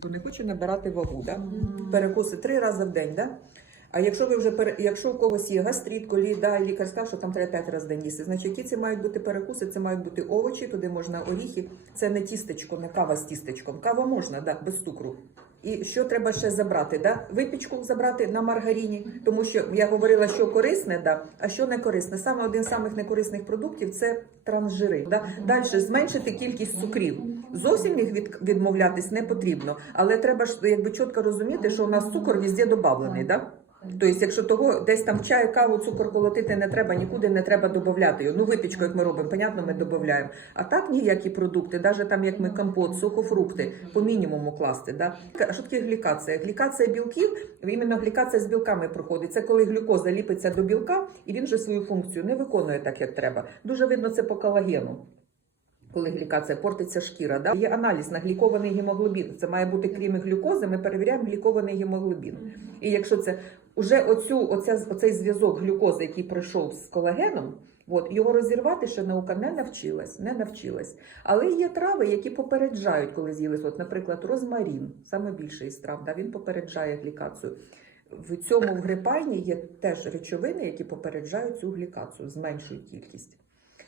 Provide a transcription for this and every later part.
Тобто не хочу набирати вагу, да? перекуси три рази в день. Да? А якщо ви вже пере... якщо в когось є гастріт, колі, да, лікар сказав, що там треба п'ять разів в день їсти. Значить, які це мають бути перекуси, це мають бути овочі, туди можна оріхи. Це не тістечко, не кава з тістечком. Кава можна, да, без цукру. І що треба ще забрати? Да? Випічку забрати на маргаріні, тому що я говорила, що корисне, да, а що не корисне. Саме один з самих некорисних продуктів це трансжири. Да? Далі зменшити кількість цукрів. Зовсім їх від, відмовлятись не потрібно, але треба ж якби чітко розуміти, що у нас цукор візде додавлений, да? Тобто, якщо того десь там в чай, каву, цукор колотити не треба, нікуди не треба додати його. Ну, випічку, як ми робимо, понятно, ми додаємо. А так ніякі продукти, навіть там як ми компот, сухофрукти, по мінімуму класти. Да? Що таке глікація? Глікація білків, іменно глікація з білками проходить. Це коли глюкоза ліпиться до білка, і він вже свою функцію не виконує так, як треба. Дуже видно це по колагену коли глікація портиться шкіра. Да? Є аналіз на глікований гемоглобін. Це має бути крім глюкози. Ми перевіряємо глікований гемоглобін. І якщо це вже оцю, оця, оцей зв'язок глюкози, який пройшов з колагеном. От його розірвати ще наука не навчилась, не навчилась. Але є трави, які попереджають, коли з'їли. От, наприклад, розмарін, саме більше із трав, да, він попереджає глікацію. В цьому в грипальні є теж речовини, які попереджають цю глікацію, зменшують кількість.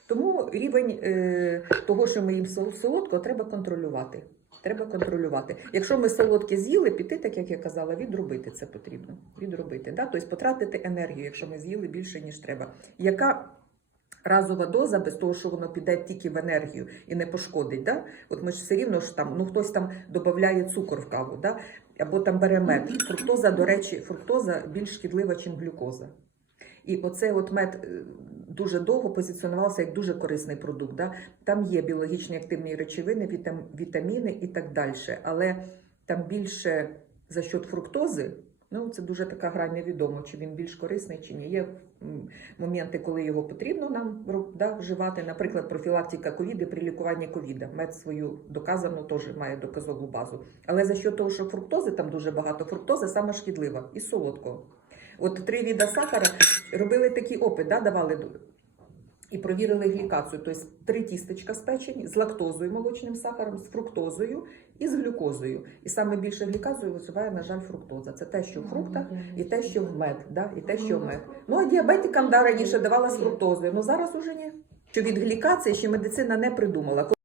Тому рівень е, того, що ми їм солодко, треба контролювати. Треба контролювати. Якщо ми солодке з'їли, піти, так як я казала, відробити це потрібно. Відробити, да? Тобто потратити енергію, якщо ми з'їли більше, ніж треба. Яка разова доза, без того, що воно піде тільки в енергію і не пошкодить. Да? От ми ж все рівно ж там, ну хтось там додає цукор в каву, да? або там бере мед. Фруктоза, до речі, фруктоза більш шкідлива, ніж глюкоза. І оце от мед. Е, дуже довго позиціонувався як дуже корисний продукт. Да? Там є біологічні активні речовини, вітаміни і так далі. Але там більше за счет фруктози. Ну, це дуже така гра невідомо, чи він більш корисний, чи ні. Є моменти, коли його потрібно нам да, вживати. Наприклад, профілактика ковіду при лікуванні ковіда. Мед свою доказану теж має доказову базу. Але за що того, що фруктози там дуже багато, фруктоза саме шкідлива і солодкого. От три віда сахара робили такий опит, да, давали і провірили глікацію. Тобто три тістечка спечені з лактозою, молочним сахаром, з фруктозою і з глюкозою. І саме більше глікацію висуває, на жаль, фруктоза. Це те, що в фруктах, і те, що в мед. Да, і те, що в мед. Ну а діабетикам да, раніше давала з фруктозою, але ну, зараз уже ні. Що від глікації ще медицина не придумала.